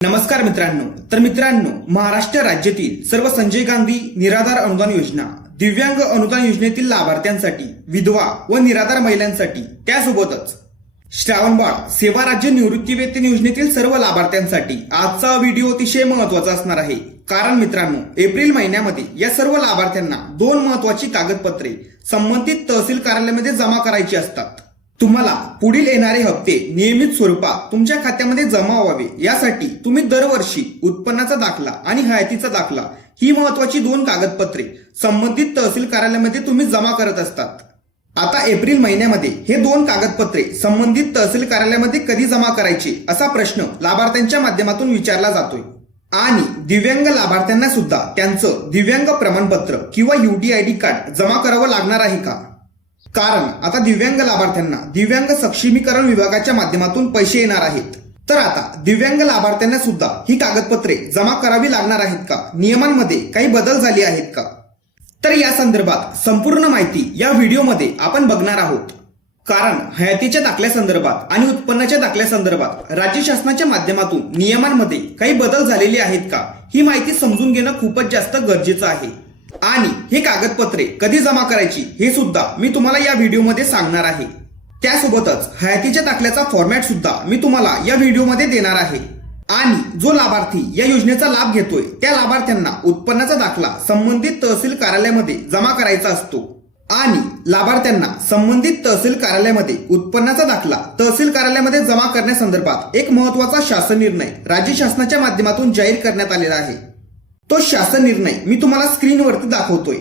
नमस्कार मित्रांनो, महाराष्ट्र राज्यातील सर्व संजय गांधी निराधार अनुदान योजना, दिव्यांग अनुदान योजनेतील लाभार्थ्यांसाठी, विधवा व निराधार महिलांसाठी, त्यासोबतच श्रावणबाळ सेवा राज्य निवृत्तीवेतन योजनेतील सर्व लाभार्थ्यांसाठी आजचा व्हिडिओ अतिशय महत्त्वाचा असणार आहे। कारण मित्रांनो, एप्रिल महिन्यामध्ये या सर्व लाभार्थ्यांना 2 महत्त्वाची कागदपत्रे संबंधित तहसील कार्यालयामध्ये जमा करायची असतात। तुम्हाला पुढील येणारे हप्ते नियमित स्वरूपात तुमच्या खात्यामध्ये जमा व्हावे यासाठी तुम्ही दरवर्षी उत्पन्नाचा दाखला आणि हयातीचा दाखला ही महत्त्वाची 2 कागदपत्रे संबंधित तहसील कार्यालयामध्ये तुम्ही जमा करत असतात। आता एप्रिल महिन्यामध्ये हे 2 कागदपत्रे संबंधित तहसील कार्यालयामध्ये कधी जमा करायचे असा प्रश्न लाभार्थ्यांच्या माध्यमातून विचारला जातोय। आणि दिव्यांग लाभार्थ्यांना सुद्धा त्यांचं दिव्यांग प्रमाणपत्र किंवा UDID कार्ड जमा करावं लागणार आहे का? कारण आता दिव्यांग लाभार्थ्यांना दिव्यांग सक्षमीकरण विभागाच्या माध्यमातून पैसे येणार आहेत। तर आता दिव्यांग लाभार्थ्यांना सुद्धा ही कागदपत्रे जमा करावी लागणार आहेत का? नियमांमध्ये काही बदल झाले आहेत का? तर या संदर्भात संपूर्ण माहिती या व्हिडिओमध्ये आपण बघणार आहोत। कारण हयातीच्या दाखल्यासंदर्भात आणि उत्पन्नाच्या दाखल्यासंदर्भात राज्य शासनाच्या माध्यमातून नियमांमध्ये काही बदल झालेले आहेत का, ही माहिती समजून घेणं खूपच जास्त गरजेचं आहे। आणि हे कागदपत्रे कधी जमा करायची हे सुद्धा मी तुम्हाला या व्हिडिओमध्ये सांगणार आहे। त्यासोबतच हयातीच्या दाखल्याचा फॉर्मॅट सुद्धा मी तुम्हाला या व्हिडिओमध्ये देणार आहे। आणि जो लाभार्थी या योजनेचा लाभ घेतोय त्या लाभार्थ्यांना उत्पन्नाचा दाखला संबंधित तहसील कार्यालयामध्ये जमा करायचा असतो। आणि लाभार्थ्यांना संबंधित तहसील कार्यालयामध्ये उत्पन्नाचा दाखला तहसील कार्यालयामध्ये जमा करण्यासंदर्भात एक महत्त्वाचा शासन निर्णय राज्य शासनाच्या माध्यमातून जाहीर करण्यात आलेला आहे। तो शासन निर्णय मी तुम्हाला स्क्रीनवरती दाखवतोय।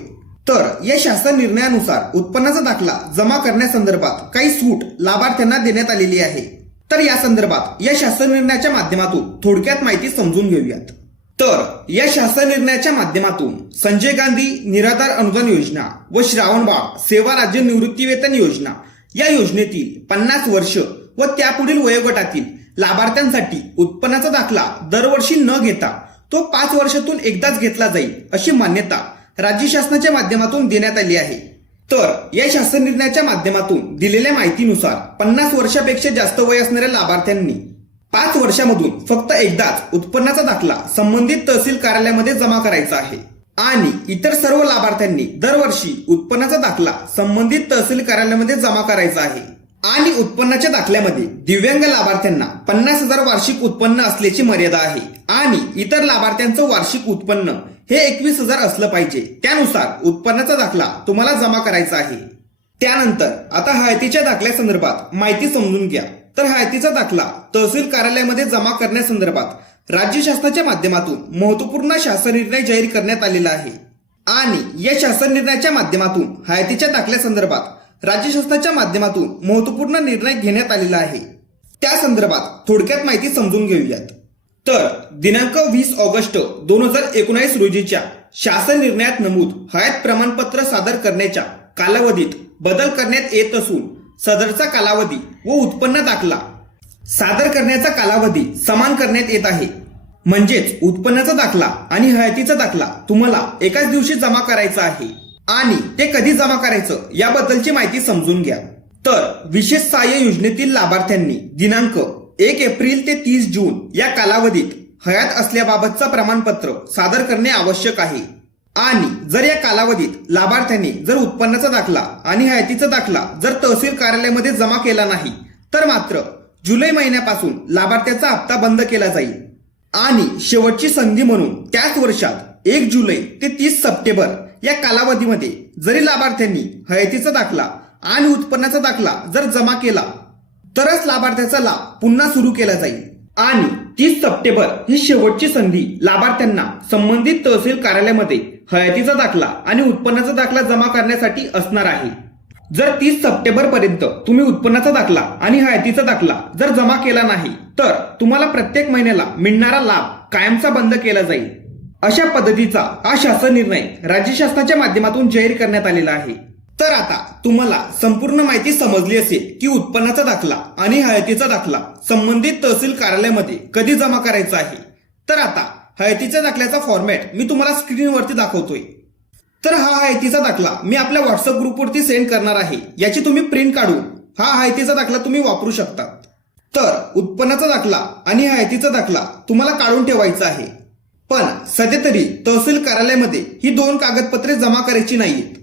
तर या शासन निर्णयानुसार उत्पन्नाचा दाखला जमा करण्यासंदर्भात काही सूट लाभार्थ्यांना देण्यात आलेली आहे। तर या संदर्भात या शासन निर्णयाच्या माध्यमातून थोडक्यात माहिती समजून घेऊयात। तर या शासन निर्णयाच्या माध्यमातून संजय गांधी निराधार अनुदान योजना व श्रावणबाळ सेवा राज्य निवृत्तीवेतन योजना या योजनेतील 50 वर्ष व त्यापुढील वयोगटातील लाभार्थ्यांसाठी उत्पन्नाचा दाखला दरवर्षी न घेता तो 5 वर्षातून एकदाच घेतला जाईल अशी मान्यता राज्य शासनाच्या माध्यमातून देण्यात आली आहे। तर या शासन निर्णयाच्या माध्यमातून दिलेल्या माहितीनुसार 50 वर्षापेक्षा जास्त वय असणाऱ्या लाभार्थ्यांनी 5 वर्षामधून फक्त एकदाच उत्पन्नाचा दाखला संबंधित तहसील कार्यालयामध्ये जमा करायचा आहे। आणि इतर सर्व लाभार्थ्यांनी दरवर्षी उत्पन्नाचा दाखला संबंधित तहसील कार्यालयामध्ये जमा करायचा आहे। आणि उत्पन्नाच्या दाखल्यामध्ये दिव्यांग लाभार्थ्यांना 50,000 वार्षिक उत्पन्न असल्याची मर्यादा आहे। आणि इतर लाभार्थ्यांचं वार्षिक उत्पन्न हे 21,000 असलं पाहिजे। त्यानुसार उत्पन्नाचा दाखला तुम्हाला जमा करायचा आहे। त्यानंतर आता हयातीच्या दाखल्यासंदर्भात माहिती समजून घ्या। तर हयातीचा दाखला तहसील कार्यालयामध्ये जमा करण्यासंदर्भात राज्य शासनाच्या माध्यमातून महत्त्वपूर्ण शासन निर्णय जाहीर करण्यात आलेला आहे। आणि या शासन निर्णयाच्या माध्यमातून हयातीच्या दाखल्यासंदर्भात राज्य शासनाच्या माध्यमातून महत्त्वपूर्ण निर्णय घेण्यात आलेला आहे। त्या संदर्भात थोडक्यात माहिती समजून घेऊयात। तर दिनांक 20 ऑगस्ट 2019 रोजीच्या शासन निर्णयात नमूद हयात प्रमाणपत्र सादर करण्याच्या कालावधीत बदल करण्यात येत असून सदरचा कालावधी व उत्पन्न दाखला सादर करण्याचा कालावधी समान करण्यात येत आहे। म्हणजेच उत्पन्नाचा दाखला आणि हयातीचा दाखला तुम्हाला एकाच दिवशी जमा करायचा आहे। आणि ते कधी जमा करायचं याबद्दलची माहिती समजून घ्या। तर विशेष सहाय्य योजनेतील लाभार्थ्यांनी दिनांक 1 एप्रिल ते 30 जून या कालावधीत हयात असल्याबाबतचा प्रमाणपत्र सादर करणे आवश्यक आहे। आणि जर या कालावधीत लाभार्थ्यांनी जर उत्पन्नाचा दाखला आणि हयातीचा दाखला जर तहसील कार्यालयामध्ये जमा केला नाही तर मात्र जुलै महिन्यापासून लाभार्थ्याचा हप्ता बंद केला जाईल। आणि शेवटची संधी म्हणून त्याच वर्षात 1 जुलै ते 30 सप्टेंबर या कालावधीमध्ये जरी लाभार्थ्यांनी हयातीचा दाखला आणि उत्पन्नाचा दाखला जर जमा केला तरच लाभार्थ्याचा लाभ पुन्हा सुरू केला जाईल। आणि 30 सप्टेंबर ही शेवटची संधी लाभार्थ्यांना संबंधित तहसील कार्यालयामध्ये हयातीचा दाखला आणि उत्पन्नाचा दाखला जमा करण्यासाठी असणार आहे। जर 30 सप्टेंबर पर्यंत तुम्ही उत्पन्नाचा दाखला आणि हयातीचा दाखला जर जमा केला नाही तर तुम्हाला प्रत्येक महिन्याला मिळणारा लाभ कायमचा बंद केला जाईल। अशा पद्धतीचा हा शासन निर्णय राज्य शासनाच्या माध्यमातून जाहीर करण्यात आलेला आहे। तर आता तुम्हाला संपूर्ण माहिती समजली असेल की उत्पन्नाचा दाखला आणि हयातीचा दाखला संबंधित तहसील कार्यालयामध्ये कधी जमा करायचा आहे। तर आता हयातीच्या दाखल्याचा फॉर्मॅट मी तुम्हाला स्क्रीनवरती दाखवतोय। तर हा हयातीचा दाखला मी आपल्या व्हॉट्सअप ग्रुपवरती सेंड करणार आहे। याची तुम्ही प्रिंट काढून हा हयातीचा दाखला तुम्ही वापरू शकता। तर उत्पन्नाचा दाखला आणि हयातीचा दाखला तुम्हाला काढून ठेवायचा आहे. पण सध्या तरी तहसील कार्यालयामध्ये ही 2 कागदपत्रे जमा करायची नाहीत.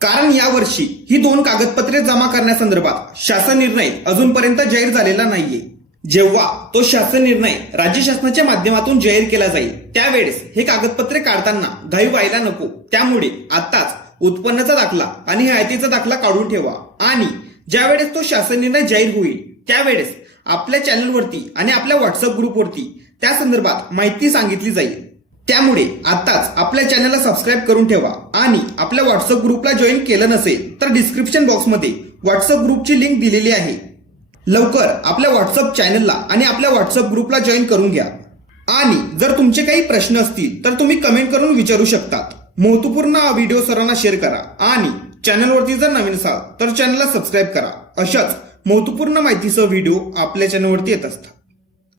कारण यावर्षी ही 2 कागदपत्रे जमा करण्यासंदर्भात शासन निर्णय अजूनपर्यंत जाहीर झालेला नाहीये. जेव्हा तो शासन निर्णय राज्य शासनाच्या माध्यमातून जाहीर केला जाईल त्यावेळेस हे कागदपत्रे काढताना घाई व्हायला नको. त्यामुळे आताच उत्पन्नाचा दाखला आणि हयातीचा दाखला काढून ठेवा आणि ज्यावेळेस तो शासन निर्णय जाहीर होईल त्यावेळेस आपल्या चॅनलवरती आणि आपल्या व्हॉट्सअप ग्रुपवरती त्या संदर्भात माहिती सांगितली जाईल. त्यामुळे आताच आपल्या चॅनलला सबस्क्राईब करून ठेवा आणि आपल्या व्हॉट्सअप ग्रुपला जॉईन केलं नसेल तर डिस्क्रिप्शन बॉक्समध्ये व्हॉट्सअप ग्रुपची लिंक दिलेली आहे. लवकर आपल्या व्हॉट्सअप चॅनलला आणि आपल्या व्हॉट्सअप ग्रुपला जॉईन करून घ्या. आणि जर तुमचे काही प्रश्न असतील तर तुम्ही कमेंट करून विचारू शकतात. महत्त्वपूर्ण हा व्हिडिओ सर्वांना शेअर करा आणि चॅनलवरती जर नवीन असाल तर चॅनलला सबस्क्राईब करा. अशाच महत्त्वपूर्ण माहितीसह व्हिडिओ आपल्या चॅनलवरती येत असतात.